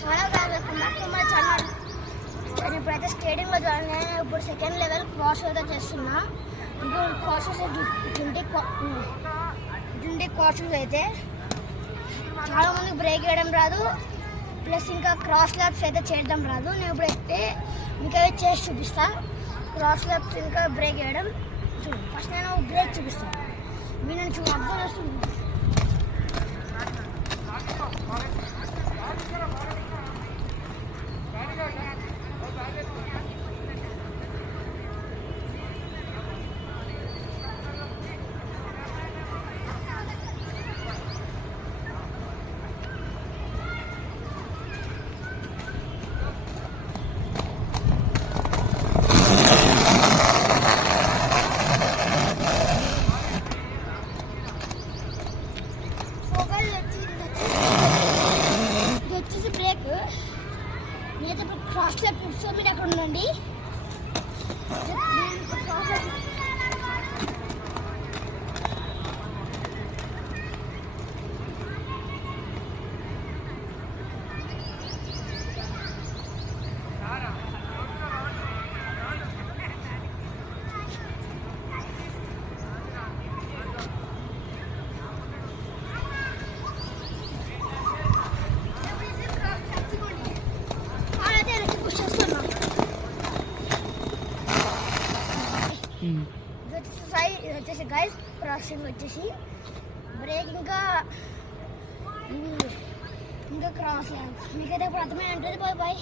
Hello guys, welcome back to my channel. నేను ఇప్పుడైతే స్టేడియంలో జాయిన్ అయ్యాను. ఇప్పుడు సెకండ్ లెవెల్ క్రాస్ అయితే చేస్తున్నా. ఇప్పుడు క్రాసెస్ ఇటువంటి క్రాసెస్ అయితే చాలా మందికి బ్రేక్ వేయడం రాదు, ప్లస్ ఇంకా క్రాస్ ల్యాప్స్ అయితే చేయడం రాదు. నేను ఇప్పుడైతే మీకు అయితే చేసి చూపిస్తాను. క్రాస్ ల్యాప్స్ ఇంకా బ్రేక్ వేయడం చూడు. ఫస్ట్ నేను బ్రేక్ చూపిస్తాను. మీరు నన్ను అర్థం చేస్తుంది. వచ్చేసి బ్రేక్. నేనైతే ఇప్పుడు క్రాస్ ల్యాప్ చూపిస్తాను. మీరు ఎక్కడ ఉండండి. ఇది వచ్చేసి గైస్ క్రాసింగ్ వచ్చేసి బ్రేక్ ఇంకా క్రాస్. మీకైతే ఇప్పుడు అర్థమైంటుంది. Bye bye.